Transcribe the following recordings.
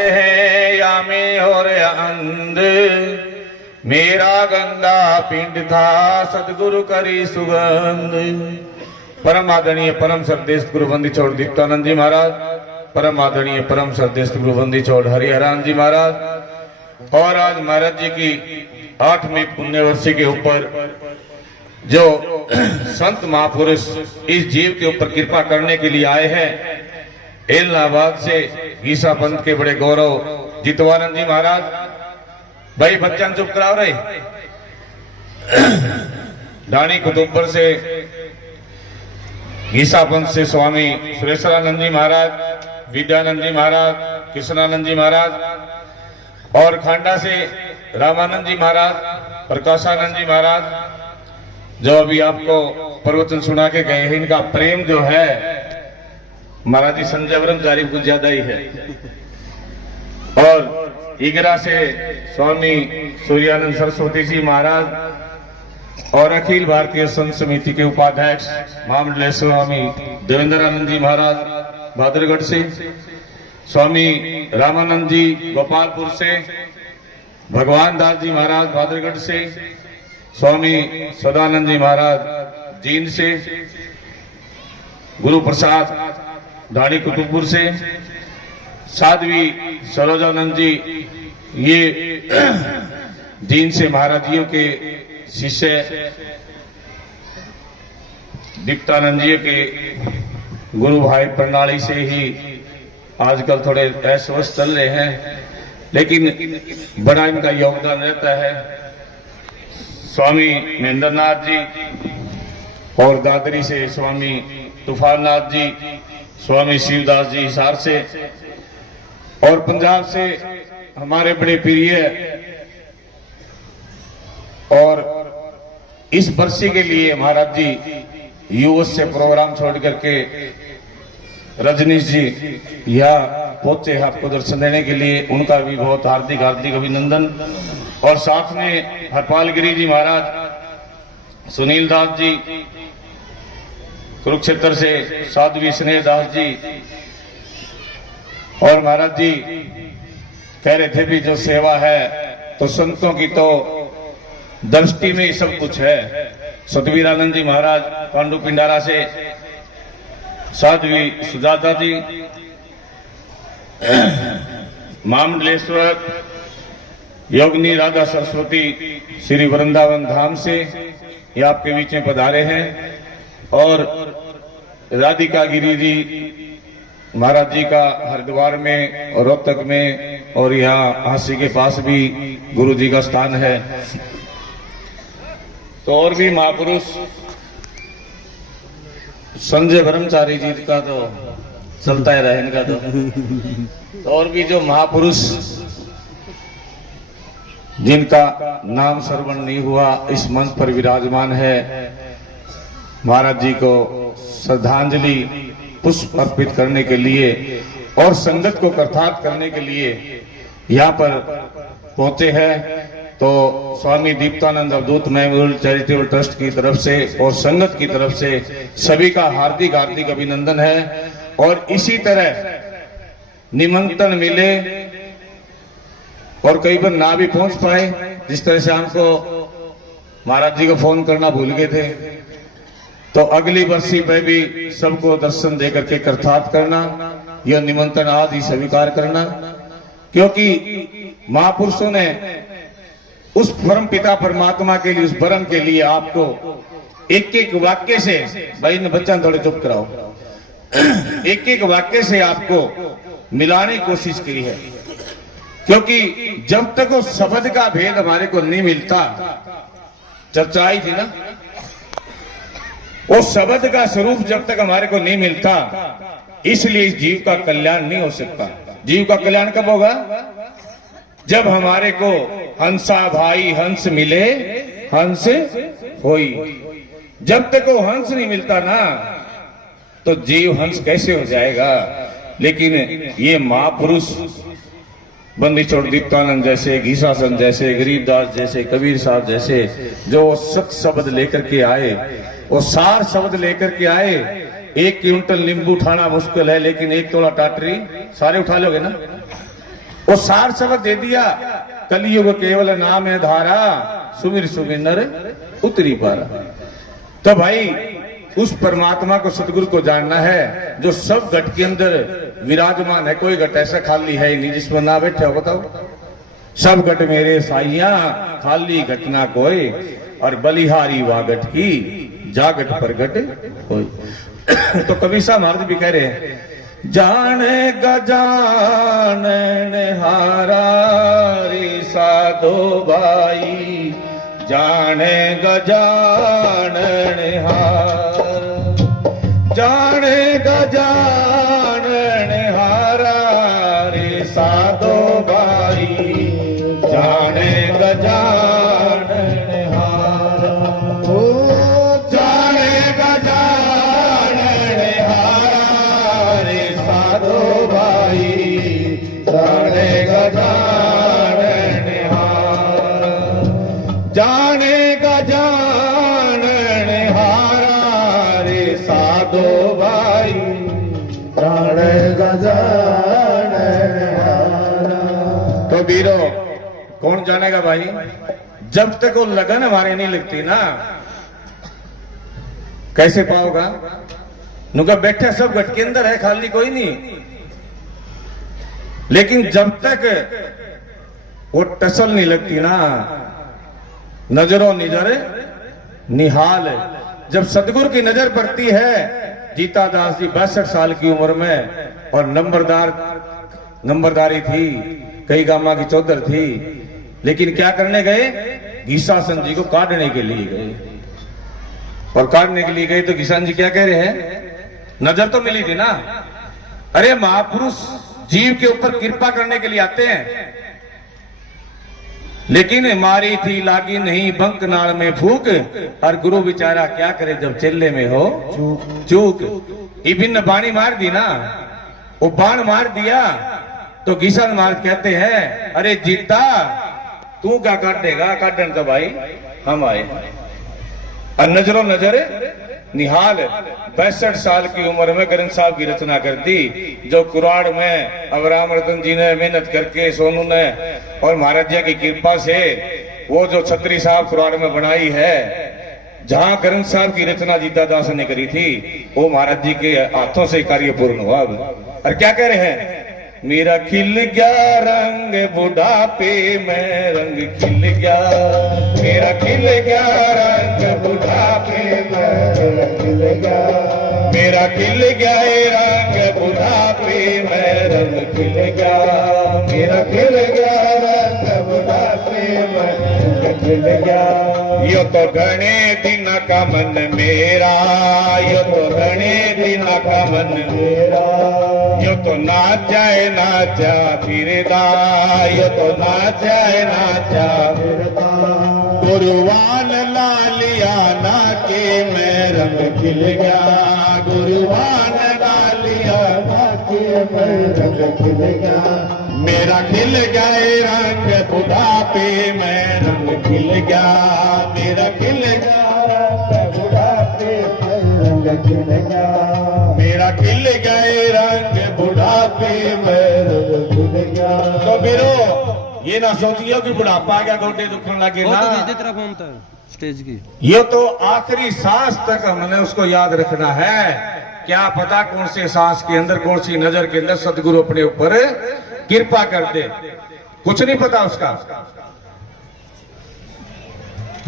है या में और अंध, मेरा गंदा पिंड था सदगुरु करी सुगंध। परम आदरणीय परम सर्वदेश गुरु बंदी छोड़ दीप्तानंद जी महाराज, परम आदरणीय परम सर्वदेश गुरु बंदी छोड़ हरिहरान जी महाराज। और आज महाराज जी की 8वीं पुण्यवर्षी के ऊपर जो संत महापुरुष इस जीव के ऊपर कृपा करने के लिए आए हैं, इलाहाबाद से गीसा पंथ के बड़े गौरव जितवानंद जी महाराज। भाई बच्चन चुप कराओ रहे। ढाणी कुतुब्बर से गीसा पंथ से स्वामी सुरेश्वरानंद जी महाराज, विद्यानंद जी महाराज, कृष्णानंद जी महाराज, और खांडा से रामानंद जी महाराज, प्रकाशानंद जी महाराज, जो अभी आपको प्रवचन सुना के गए हैं। इनका प्रेम जो है महाराज जी संजय ब्रह्मचारी कुछ ज्यादा ही है। और इगरा से स्वामी सूर्यानंद सरस्वती जी महाराज और अखिल भारतीय संत समिति के उपाध्यक्ष महामंडलेश्वर स्वामी देवेंद्रानंद जी महाराज भादरगढ़ से, स्वामी रामानंद जी गोपालपुर से, भगवान दास जी महाराज भादरगढ़ से, स्वामी सदानंद जी महाराज जींद से, गुरु प्रसाद ढाणी कुतुबपुर से, साध्वी सरोजानंद जी ये जींद से महाराज जियों के शिष्य, दीप्तानंद जी के गुरु भाई प्रणाली से ही आजकल थोड़े ऐश्वर्य चल रहे हैं, लेकिन बड़ा इनका योगदान रहता है। स्वामी महेंद्रनाथ जी और दादरी से स्वामी तूफाननाथ जी, स्वामी शिवदास जी हिसार से, और पंजाब से हमारे बड़े प्रिय और इस बरसी के लिए महाराज जी यूएस से प्रोग्राम छोड़ करके रजनीश जी यहाँ पहुंचे हैं आपको दर्शन देने के लिए। उनका भी बहुत हार्दिक हार्दिक अभिनंदन। और साथ में हरपाल गिरी जी महाराज, सुनील दास जी कुरुक्षेत्र से, साध्वी स्नेह दास जी, और महाराज जी कह रहे थे भी जो सेवा है तो संतों की तो दृष्टि में ही सब कुछ है। सतवीरानंद जी महाराज पांडु पिंडारा से, साध्वी सुजाता जी महामंडलेश्वर, योगिनी राधा सरस्वती श्री वृंदावन धाम से ये आपके बीच में पधारे हैं, और राधिका गिरी जी महाराज जी का हरिद्वार में और रोहतक में और यहाँ हांसी के पास भी गुरु जी का स्थान है। तो और भी महापुरुष संजय ब्रह्मचारी जी का तो चलता ही रहे इनका तो और भी जो महापुरुष जिनका नाम श्रवण नहीं हुआ इस मंच पर विराजमान है, महाराज जी को श्रद्धांजलि पुष्प अर्पित करने के लिए और संगत को कृतार्थ करने के लिए यहाँ पर पहुंचे हैं। तो स्वामी दीप्तानंद अवधूत मेमोरियल चैरिटेबल ट्रस्ट की तरफ से और संगत की तरफ से सभी का हार्दिक हार्दिक अभिनंदन है। और इसी तरह निमंत्रण मिले और कई बार ना भी पहुंच पाए, जिस तरह से हमको महाराज जी को फोन करना भूल गए थे, तो अगली वर्षी पे भी सबको दर्शन देकर के कृतार्थ करना, यह निमंत्रण आज ही स्वीकार करना। क्योंकि महापुरुषों ने उस परम पिता परमात्मा के लिए, उस वरम के लिए आपको एक एक वाक्य से, भाई ने बच्चा थोड़े चुप कराओ, एक एक वाक्य से आपको मिलाने की कोशिश की है। क्योंकि जब तक उस शब्द का भेद हमारे को नहीं मिलता, चर्चा आई थी ना, उस शब्द का स्वरूप जब तक हमारे को नहीं मिलता, इसलिए इस जीव का कल्याण नहीं हो सकता। जीव का कल्याण कब होगा? जब हमारे को हंसा भाई हंस मिले हंस होई। जब तक वो हंस नहीं मिलता ना, तो जीव हंस कैसे हो जाएगा। लेकिन ये महापुरुष बंदी छोड़ दीप्तानंद जैसे, घीसासन जैसे, गरीबदास जैसे, कबीर साहब जैसे, जो सत शब्द लेकर के आए, वो सार शब्द लेकर के आए। 1 क्विंटल नींबू उठाना मुश्किल है, लेकिन 1 तोला टाटरी सारे उठा लोगे ना। वो सार सबक दे दिया, कलियुग केवल नाम है धारा, सुमिर सुमिर नर उतरी पारा। तो भाई उस परमात्मा को, सतगुरु को जानना है जो सब घट के अंदर विराजमान है। कोई घट ऐसा खाली है ही नहीं जिसमें ना बैठे हो, बताओ। सब घट मेरे साइया, खाली घट ना कोई, और बलिहारी वागट की, जागट प्रगट होई। तो कबीर साहब महाराज भी कह रहे हैं, जाने गजानन हारा रे साधो भाई, जाने गजानन हार, जाने गजानन हारा रे साधो भाई, जाने गजानन हारा, ओ जाने गजानन हारा रे साधो भाई, जाने गजानन हारा, जाने गजानन हारा रे साधो भाई, जाने गजानन हारा। तो वीरो कौन जानेगा भाई, जब तक वो लगन हमारे नहीं लगती ना, कैसे पाओगा। नुका बैठे सब घट के अंदर है, खाली कोई नहीं। लेकिन जब तक वो टसल नहीं लगती ना, नजरों निजर निहाल, जब सतगुरु की नजर पड़ती है। जीता दास जी 62 साल की उम्र में, और नंबरदारी थी, कई गामा की चौधर थी, लेकिन क्या करने गए, घीसासन जी को काटने के लिए गए। और काटने के लिए गए तो घीसासन जी क्या कह रहे हैं, नजर तो मिली थी ना। अरे महापुरुष जीव के ऊपर कृपा करने के लिए आते हैं, लेकिन मारी थी लागी नहीं बंक नाल में फूक, और गुरु बेचारा क्या करे जब चेले में हो चूक। इबिन बाणी मार दी ना, वो बाण मार दिया तो किसान मार कहते हैं, अरे जीता तू क्या काटेगा, काटन तो भाई हम आए। और नजरों नजर निहाल 62 साल की उम्र में ग्रंथ साहब की रचना कर दी, जो कुराड़ में अवराम रतन जी ने मेहनत करके, सोनू ने और महाराज जी की कृपा से वो जो छतरी साहब कुराड़ में बनाई है, जहां ग्रंथ साहब की रचना जीता दास ने करी थी, वो महाराज जी के हाथों से कार्य पूर्ण हुआ। और क्या कह रहे हैं, मेरा खिल गया रंग बुढ़ापे में, रंग खिल गया, मेरा खिल गया रंग बुढ़ापे में, रंग खिल गया, मेरा खिल गया रंग बुढ़ापे में, रंग खिल गया, मेरा खिल गया रंग बुढ़ापे में, रंग खिल गया। यो तो घने दिन का मन मेरा, यो तो घने दिन का मन मेरा, यो तो नाचाए नाचा फिरदा, यो तो नाचाए नाचा फिरदा, गुरुवान लालिया ना के मैं रंग खिल गया, गुरुवान लालिया ना के मैं रंग खिल गया, मेरा खिल गए रंग बुढ़ापे में, रंग खिल गया, मेरा खिल गया रंग बुढ़ापे में, रंग खिल गया, मेरा खिल गए रंग बुढ़ापे में, रंग खिल गया। तो बिरो ये ना सोचियो कि बुढ़ापा आ गया गोडे दुखने लगे ना, स्टेज की ये तो आखिरी सांस तक हमने उसको याद रखना है। क्या पता कौन से सांस के अंदर, कौन सी नजर के अंदर सतगुरु अपने ऊपर कृपा कर दे, कुछ नहीं पता उसका।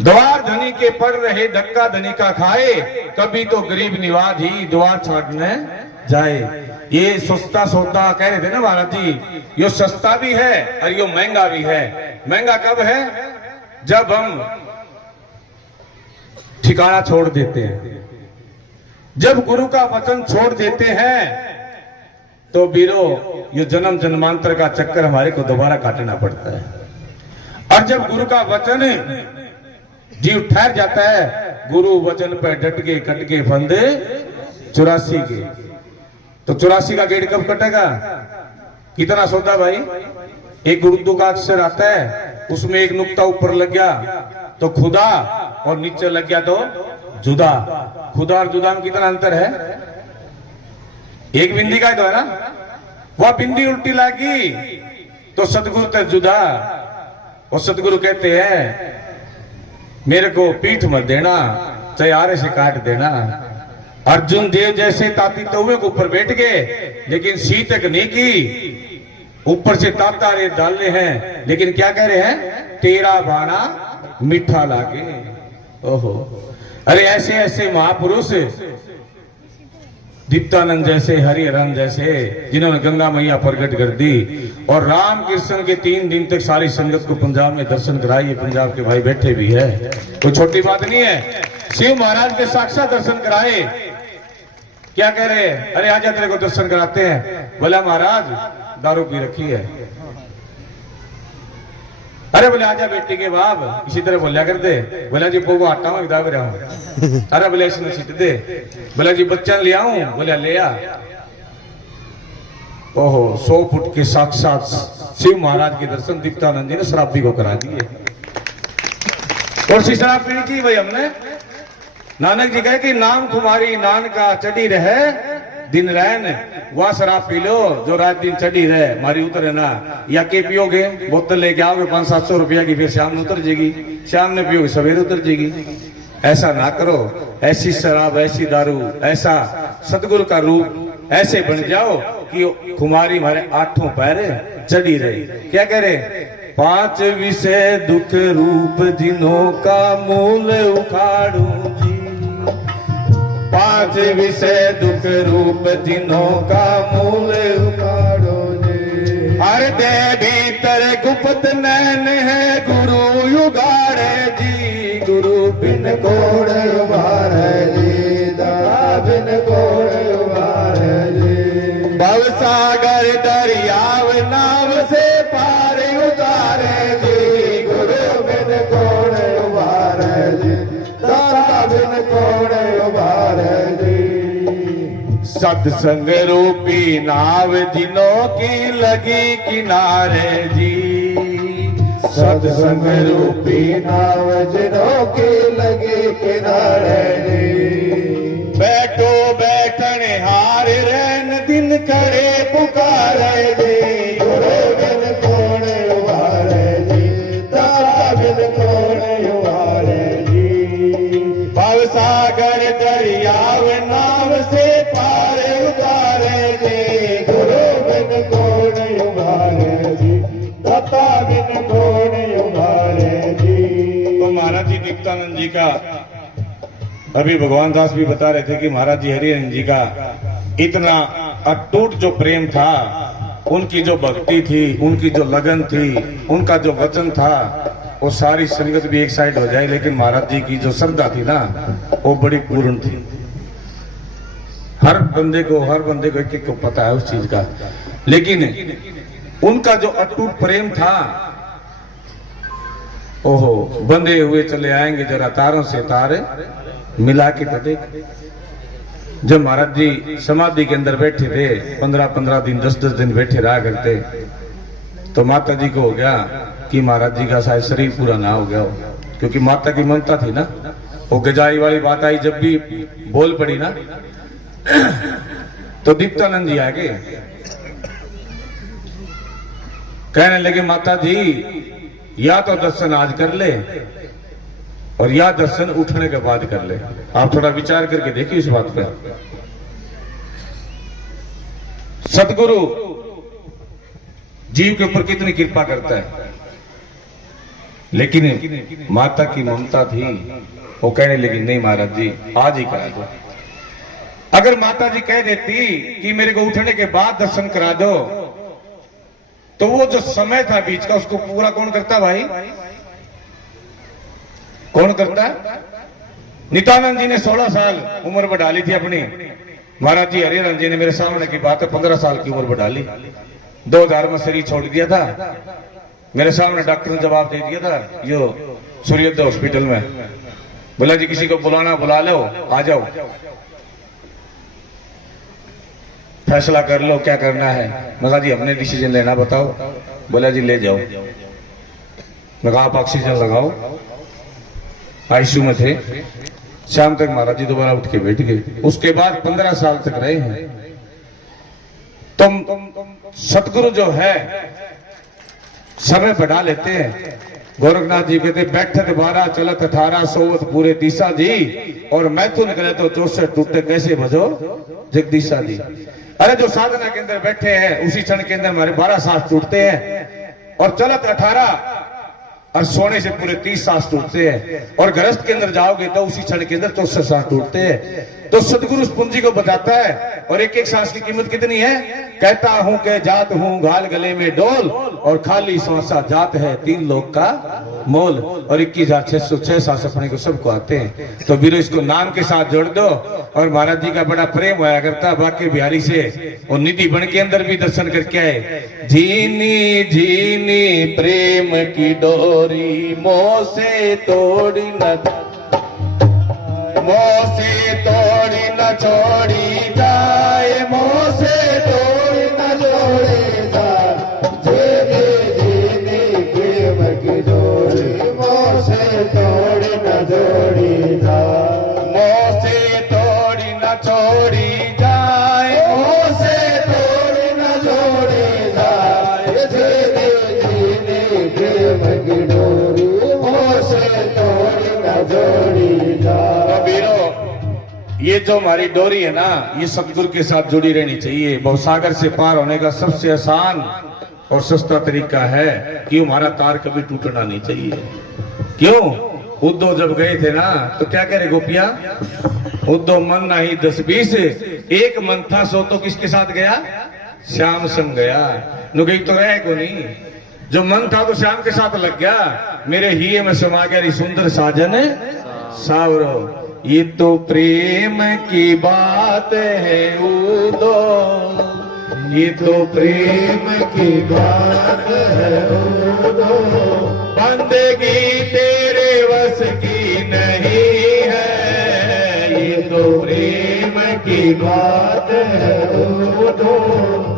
द्वार धनी के पड़ रहे धक्का धनी का खाए, कभी तो गरीब निवाज ही द्वार छाटने जाए। ये सस्ता सौदा कह रहे थे ना महाराज जी, ये सस्ता भी है और ये महंगा भी है। महंगा कब है, जब हम ठिकाना छोड़ देते हैं, जब गुरु का वचन छोड़ देते हैं, तो बीरो ये जन्म जन्मांतर का चक्कर हमारे को दोबारा काटना पड़ता है। और जब गुरु का वचन जीव ठहर जाता है, गुरु वचन पे डट के कट के फंदे 84 के, तो 84 का गेट कब कटेगा, कितना सौदा भाई। एक उर्दू का अक्षर आता है, उसमें एक नुक्ता ऊपर लग गया तो खुदा, और नीचे लग गया तो जुदा। खुदा और जुदा में कितना अंतर है, एक बिंदी का ही तो है ना। वह बिंदी उल्टी लगी तो सतगुरु ते जुदा। और सतगुरु कहते हैं मेरे को पीठ मत देना, चाहे आरे से काट देना। अर्जुन देव जैसे ताती तवे के ऊपर बैठ गए, लेकिन सीतक नहीं की। ऊपर से ताता रे डाले हैं, लेकिन क्या कह रहे हैं? तेरा बाणा मीठा लागे। ओहो, अरे ऐसे ऐसे महापुरुष दीप्तानंद जैसे, हरिहरन जैसे, जिन्होंने गंगा मैया प्रकट कर दी और राम कृष्ण के 3 दिन तक सारी संगत को पंजाब में दर्शन कराइए। पंजाब के भाई बैठे भी है, कोई छोटी बात नहीं है। शिव महाराज के साक्षात दर्शन कराए। क्या कह रहे हैं? अरे आजा तेरे को दर्शन कराते हैं। बोला महाराज दारू पी रखी है। अरे बोले आजा बेटी के बाप, इसी तरह बोलिया कर दे। बोला जी पोगो आटा में दाब रहा हूं। अरे बोले इसने सीट दे। बोला जी बच्चा ले आऊं। बोला ले आ। ओहो, 100 फुट के साक्षात शिव महाराज के दर्शन दीप्तानंद जी ने शराबी को करा दिए। और सी शराब पीनी की भाई हमने। नानक जी कहे कि नाम तुम्हारी नानका चढ़ी रहे दिन रैन, वह शराब पी लो जो रात दिन चढ़ी रहे, मारी उतरे ना। या के पियोगे, बोतल लेके आओगे 500-700 रुपया की, फिर शाम में उतर जाएगी। शाम में पियोगे सवेरे उतर जाएगी। ऐसा ना करो। ऐसी शराब, ऐसी दारू, ऐसा सतगुरु का रूप ऐसे बन जाओ कि खुमारी हमारे 8 पैर चढ़ी रहे। क्या कह रहे? 5 विषय दुख रूप जिन्हों का मूल उखाड़ू जी। 5 विषय दुख रूप जिन्हों का मूल उखाड़ो जी। हर दे भीतर गुप्त नैन है गुरु युगाड़े जी। गुरु बिन कोड़ उबारे जी, दाता बिन कोड़ उबारे जी। भव सागर दरियाव नाव से पार उतारे जी। गुरु बिन कोड़ उबारे जी, दाता बिन कोड़ उबारे जी। सत्संग रूपी नाव जिनों की लगी किनारे जी। सत्संग रूपी नाव जिनों की लगी किनारे जी। बैठो बैठन हार रहन दिन खड़े पुकारे जी। गुरु बिन कौन उबारे जी, दाता बिन कौन उबारे जी। भव सागर दरियाव नाव से पार उतारे जी। गुरु बिन कौन उबारे जी, दाता बिन कौन उबारे जी। तो महाराज जी दीप्तानंद जी का, अभी भगवान दास भी बता रहे थे कि महाराज जी हरिहरन जी का इतना अटूट जो प्रेम था, उनकी जो भक्ति थी, उनकी जो लगन थी, उनका जो वचन था, वो सारी संगत भी एक साइड हो जाए, लेकिन महाराज जी की जो श्रद्धा थी ना, वो बड़ी पूर्ण थी। हर बंदे को एक एक को पता है उस चीज का। लेकिन उनका जो अटूट प्रेम था, ओहो, बंधे हुए चले आएंगे जरा तारों से तारे मिला के तो देख। जब महाराज जी समाधि के अंदर बैठे थे, 15-15 दिन 10-10 दिन बैठे रहा करते, तो माता जी को हो गया कि महाराज जी का शायद शरीर पूरा ना हो गया हो, क्योंकि माता की ममता थी ना। वो गजाई वाली बात आई, जब भी बोल पड़ी ना, तो दीप्तानंद जी आगे कहने लगे माता जी या तो दर्शन आज कर ले और या दर्शन उठने के बाद कर ले। आप थोड़ा विचार करके देखिए इस बात पर। सतगुरु जीव के ऊपर कितनी कृपा करता है, लेकिन माता की ममता थी, वो कहने लगी नहीं महाराज जी आज ही करा दो। अगर माता जी कह देती कि मेरे को उठने के बाद दर्शन करा दो, तो वो जो समय था बीच का, उसको पूरा कौन करता भाई? कौन करता? नित्यानंद जी ने 16 साल उम्र बढ़ा ली थी अपनी। महाराज जी हरिहरन जी ने, मेरे सामने की बात है, 15 साल की उम्र बढ़ा ली। 2000 में शरीर छोड़ दिया था। मेरे सामने डॉक्टर ने जवाब दे दिया था, जो सूर्योदय हॉस्पिटल में, बोला जी किसी को बुलाना बुला लो, आ जाओ, फैसला कर लो क्या करना है। मैं कहा जी हमने डिसीजन लेना, बताओ। बोला जी ले जाओ। मैं कहा आप ऑक्सीजन लगाओ। आईसीयू में थे। शाम तक महाराज जी दोबारा उठ के बैठ गए। उसके बाद 15 साल तक रहे हैं। तुम सतगुरु जो है समय बढ़ा लेते हैं। गोरखनाथ जी कहते बैठत 12 चलत 18 सोवत पूरे दिशा जी और मैथुन करे तो 64 टूटे कैसे भजो जगदीशा जी। अरे जो साधना के अंदर बैठे हैं उसी क्षण के अंदर हमारे 12 सांस टूटते हैं और चलत 18 और सोने से पूरे 30 सांस टूटते हैं और गृहस्थ के अंदर जाओगे तो उसी क्षण के अंदर 64 सांस टूटते हैं। तो सदगुरु उस पूंजी को बताता है और एक एक सांस की कीमत कितनी है। कहता हूं कि जात हूं घाल गले में डोल और खाली सांसा जात है 3 लोक का मोल और 21,606 सांस अपने को सबको आते हैं। तो वीरो इसको नाम के साथ जोड़ दो और महाराज जी का बड़ा प्रेम होया करता बाके बिहारी से और निधि बन के अंदर भी दर्शन करके आए। झीनी झीनी प्रेम की डोरी मोह से तोड़ी न छोड़ी जाए मोह से तोड़ी न छोड़ी जाए झीनी प्रेम की डोरी मोह से तोड़ी न जोड़ी जाए मोह से तोड़ी न छोड़ी जाए मोह से तोड़ी न जोड़ी जाए झीनी प्रेम की डोरी मोह से तोड़ी न जोड़ी जाए। ये जो हमारी डोरी है ना ये सतगुरु के साथ जुड़ी रहनी चाहिए। भवसागर से पार होने का सबसे आसान और सस्ता तरीका है कि हमारा तार कभी टूटना नहीं चाहिए। क्यों? उद्धव जब गए थे ना तो क्या कह रहे गोपिया उद्धव मन नहीं 10-20 एक मन था सो तो किसके साथ गया श्याम संग गया नु गई तो रहे को नहीं। जो मन था तो श्याम के साथ लग गया। मेरे हिये में समा गया सुंदर साजन सावरो। ये तो प्रेम की बात है उदो ये तो प्रेम की बात है उदो बंदगी तेरे वश की नहीं है। ये तो प्रेम की बात है उदो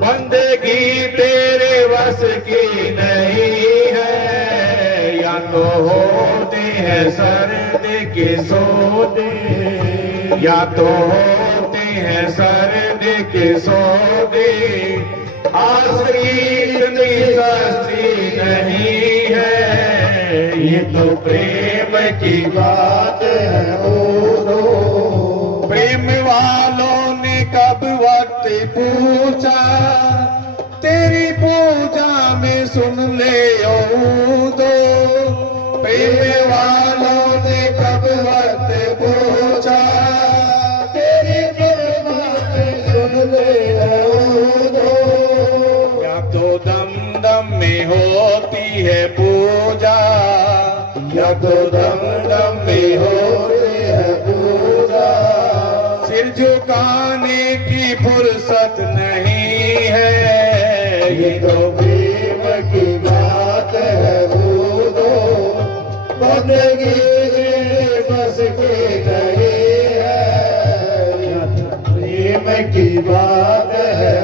बंदगी तेरे वश की नहीं है। या तो होते हैं सर्द के सौदे या तो होते हैं सर्द के सौदे आश्रित सस्ती नहीं है। ये तो प्रेम की बात है ओ प्रेम वालों ने कब वक्त पूछा तेरी पूजा में सुन ले ओ दो। प्रेम वालों ने कब वक्त पूछा तेरी पूजा में सुन ले ओ दो। या तो दम दम में होती है पूजा या तो दम दम में होती है पूजा। सिर झुकाने की फुर्सत नहीं है। ये तो प्रेम की बात है बंदगी बस की नहीं है। प्रेम की बात है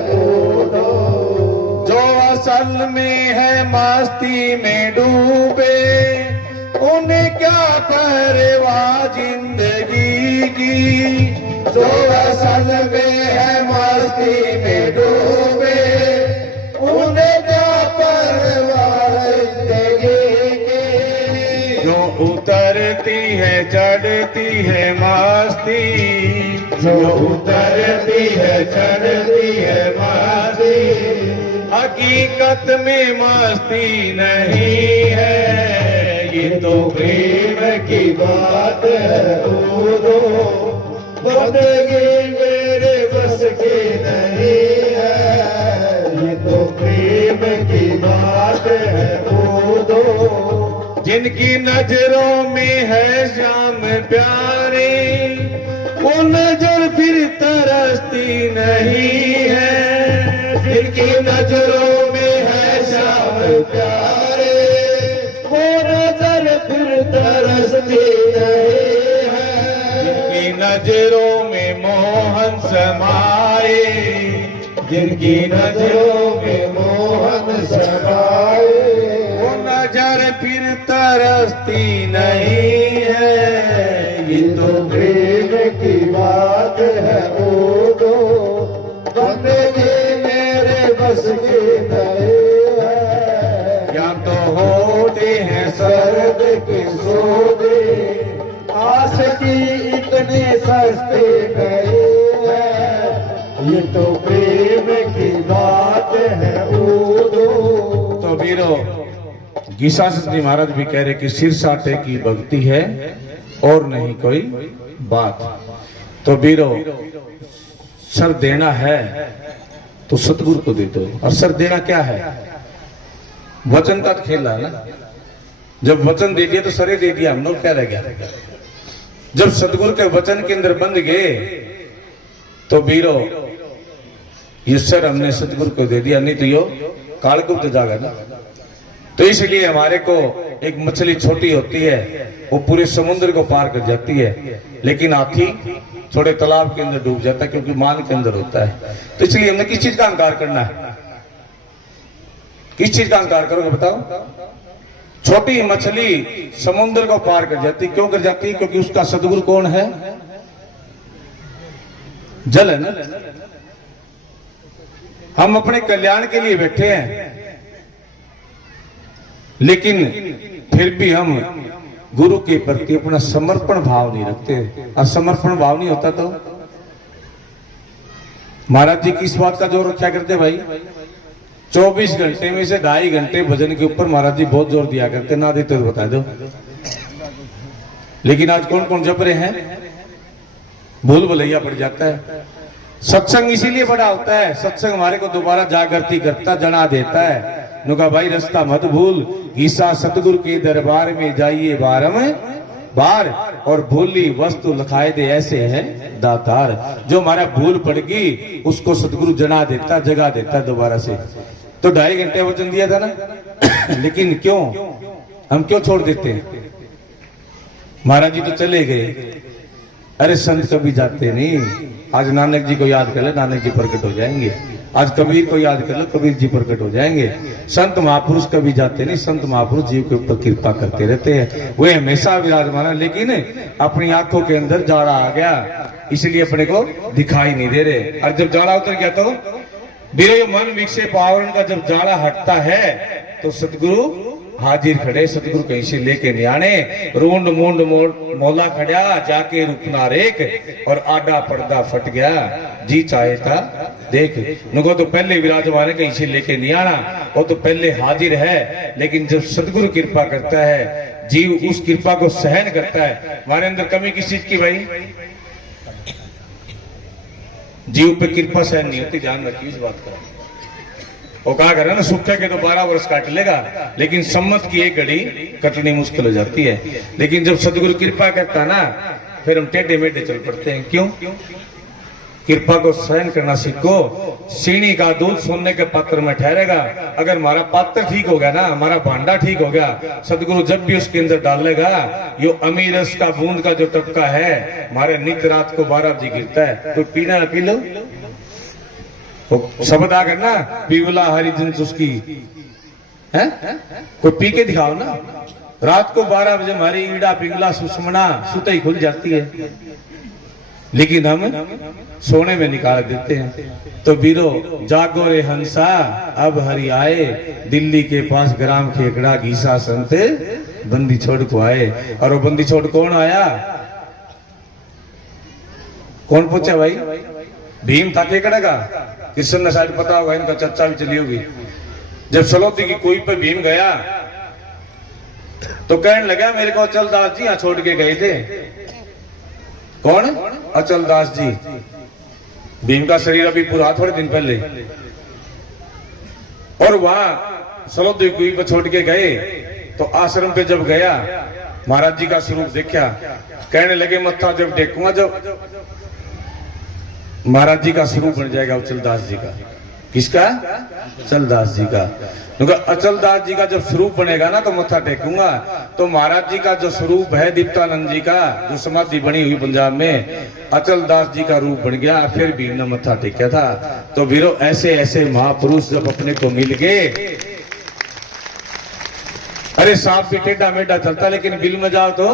जो असल में है मस्ती में डूबे उन्हें क्या परवाह जिंदगी की। जो असल में है मस्ती में डूबे उन्हें क्या परवाह जिंदगी की। जो उतरती है चढ़ती है मस्ती जो उतरती है चढ़ती है मस्ती हकीकत में मस्ती नहीं है। ये तो प्रेम की बात है दो बंदगी मेरे बस की नहीं है। ये तो प्रेम की बात है दो जिनकी नजरों में है श्याम प्यारे वो नजर फिर तरसती नहीं है। जिनकी नजरों में है श्याम प्यारे वो नजर फिर तरसती नहीं है। जिनकी नजरों में मोहन समाए जिनकी नजरों में मोहन समाए वो नजर फिर तरसती नहीं है। ये तो प्रेम की बात है ओ दो बंदगी मेरे बस की नहीं है। या तो होते हैं सर्द के सौदे, आस की इतने सस्ते गए हैं, ये तो प्रेम की बात है ऊदो। तो वीरो गीसा जी महाराज भी कह रहे कि सिर साटे की भक्ति है और नहीं कोई बात। तो वीरो सर देना है तो सतगुरु को दे दो। और सर देना क्या है? वचन का खेल है ना। जब वचन दे दिया तो सरे दे दिया, हम लोग क्या रह गया। जब सतगुरु के वचन के अंदर बंध गए तो वीरो ये सर हमने सतगुरु को दे दिया, नहीं तो यो कालकुट जाएगा ना। तो इसलिए हमारे को एक मछली छोटी होती है, वो पूरे समुद्र को पार कर जाती है, लेकिन हाथी थोड़े तालाब के अंदर डूब जाता है क्योंकि मान के अंदर होता है। तो इसलिए हमने किस चीज का अहंकार करना है? किस चीज का अहंकार करोगे बताओ? छोटी मछली समुद्र को पार कर जाती, क्यों कर जाती है? क्योंकि उसका सदगुरु कौन है? जल है ना। हम अपने कल्याण के लिए बैठे हैं, लेकिन फिर भी हम गुरु के प्रति अपना समर्पण भाव नहीं रखते। और समर्पण भाव नहीं होता तो महाराज जी किस बात का जोर रखा करते भाई? 24 घंटे में से 2.5 घंटे भजन के ऊपर महाराज जी बहुत जोर दिया करते। ना देते तो बता दो। लेकिन आज कौन कौन जप रहे हैं? भूल भुलैया पड़ जाता है। सत्संग इसीलिए बड़ा होता है, सत्संग हमारे को दोबारा जागृति करता, जना देता है। नुका भाई रास्ता मत भूल, गीसा सतगुरु के दरबार में जाइए बार और भूली वस्तु लखाए दे ऐसे है दातार। जो हमारा भूल पड़ गई उसको सतगुरु जना देता, जगा देता दोबारा से। तो 2.5 घंटे वचन दिया था ना। लेकिन क्यों हम क्यों छोड़ देते हैं? महाराज जी तो चले गए। अरे संत कभी जाते नहीं। आज नानक जी को याद कर ले, नानक जी प्रकट हो जाएंगे। आज कबीर को याद कर लो, कबीर जी प्रकट हो जाएंगे। संत महापुरुष कभी जाते नहीं। संत महापुरुष जीव के ऊपर कृपा करते रहते हैं, वे हमेशा विराजमान है। लेकिन अपनी आंखों के अंदर जाड़ा आ गया, इसलिए अपने को दिखाई नहीं दे रहे। और जब जाड़ा उतर गया तो बीरे मन विक्षेप आवरण का जब जाड़ा हटता है तो सतगुरु हाजिर खड़े। सतगुरु कहीं से लेके नहीं आने। रूंड मूंड मोला खड़ा जाके रुकना रेक, और आडा पर्दा फट गया जी चाहे था देख। नुको तो पहले विराजमान कहीं से लेके नहीं आना, वो तो पहले हाजिर है। लेकिन जब सतगुरु कृपा करता है, जीव उस कृपा को सहन करता है। हमारे अंदर कमी किस चीज की भाई? जीव पे कृपा सहन नहीं होती, ध्यान रखिए इस बात का। वो कहा कर ना, सूखे के तो 12 वर्ष काट लेगा, लेकिन सम्मत की एक घड़ी कटनी मुश्किल हो जाती है। लेकिन जब सतगुरु कृपा करता ना, फिर हम टेढ़े मेढ़े चल पड़ते हैं। क्यों? कृपा को सहन करना सीखो। सीनी का दूध सोने के पात्र में ठहरेगा। अगर हमारा पात्र ठीक हो गया ना, हमारा भांडा ठीक हो गया, सतगुरु जब भी उसके अंदर डालेगा, यो अमीरस का बूंद का जो टपका है हमारे नित रात को 12 बजे गिरता है। तो पीना पी लो, शब्द आ करना पीवला हरिजन उसकी है, कोई पी के दिखाओ ना। रात को 12 बजे हमारी ईड़ा पिंगला सुषमना सुते ही खुल जाती है, लेकिन हम सोने में निकाल देते हैं। तो बीरो जागो रे हंसा अब हरि आए, दिल्ली के पास ग्राम खेकड़ा गीसा संत बंदी छोड़ को आए। और वो बंदी छोड़ कौन आया? कौन पूछा भाई? भीम था खेकड़ा का। कृष्ण ने शायद पता होगा, इनका चर्चा भी चली होगी। जब सलोती की कुई पे भीम गया तो कहने लगा मेरे को अचल दास जी यहाँ छोड़ के गए थे। कौन? अचल दास जी। भीम का शरीर अभी पूरा थोड़े दिन पहले, और वहां सलोती कुई पे छोड़ के गए। तो आश्रम पे जब गया, महाराज जी का स्वरूप देखा, कहने लगे मत्था जब टेकूंगा, जब महाराज जी का स्वरूप बन जाएगा अचलदास जी का। किसका? अचलदास जी का। क्योंकि अचलदास जी का जब स्वरूप बनेगा ना तो मत्था टेकूंगा। तो महाराज जी का जो स्वरूप है दीप्तानंद जी का, जो समाधि बनी हुई पंजाब में, अचलदास जी का रूप बन गया। फिर भीम ने मत्था टेका था। तो वीरों ऐसे ऐसे महापुरुष जब अपने को मिल गए, अरे सांप भी टेढ़ा मेढ़ा चलता, लेकिन बिल में जाओ तो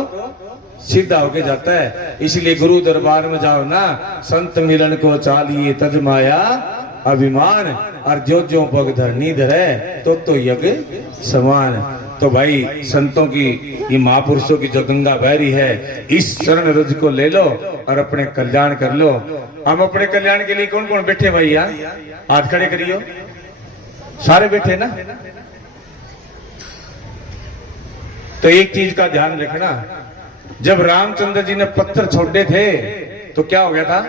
सीधा होके जाता है। इसलिए गुरु दरबार में जाओ ना, संत मिलन को चालिए तज माया अभिमान, और जो पग धरनी धरे तो यज्ञ समान। तो भाई संतों की, ये महापुरुषों की जो गंगा बह रही है, इस चरण रज को ले लो और अपने कल्याण कर लो। हम अपने कल्याण के लिए कौन कौन बैठे भाई? यहाँ हाथ खड़े करियो, सारे बैठे ना। तो एक चीज का ध्यान रखना, जब रामचंद्र जी ने पत्थर छोड़े थे तो क्या हो गया था?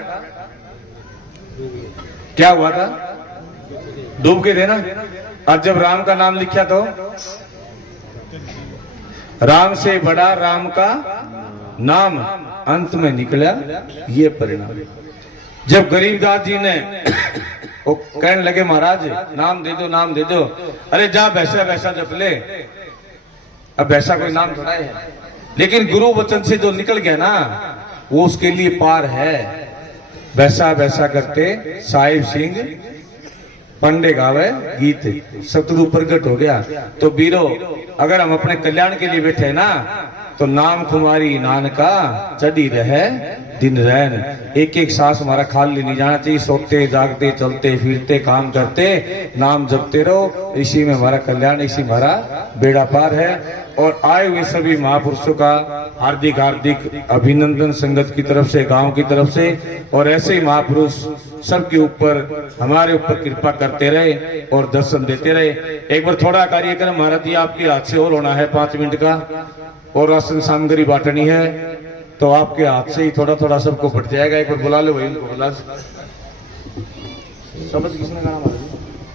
क्या हुआ था? डूब के थे ना। और जब राम का नाम लिखा तो राम से बड़ा राम का नाम, अंत में निकला ये परिणाम। जब गरीबदास जी ने वो कहने लगे महाराज नाम दे दो, नाम दे दो, अरे जा वैसा वैसा जप ले। अब वैसा कोई नाम थोड़ा है, लेकिन गुरु वचन से जो निकल गया ना, वो उसके लिए पार है। वैसा वैसा करते साहिब सिंह पंडे गावे गीत, सतगुरु प्रगट हो गया। तो बीरो, अगर हम अपने कल्याण के लिए बैठे ना, तो नाम कुमारी नानका चढ़ी रहे दिन रैन। एक एक सांस हमारा खाली नहीं जाना चाहिए। सोते जागते चलते फिरते काम करते नाम जपते रहो, इसी में हमारा कल्याण, इसी हमारा बेड़ा पार है। और आए हुए सभी महापुरुषों का हार्दिक हार्दिक अभिनंदन, संगत की तरफ से, गांव की तरफ से। और ऐसे ही महापुरुष सबके ऊपर, हमारे ऊपर कृपा करते रहे और दर्शन देते रहे। एक बार थोड़ा कार्यक्रम महाराज जी आपके हाथ से और होना है 5 मिनट का, और राशन सामग्री बांटनी है, तो आपके हाथ से ही थोड़ा थोड़ा सबको बट जाएगा। एक बार बुला लो भाई, उनको बुला। समझ किसने गाना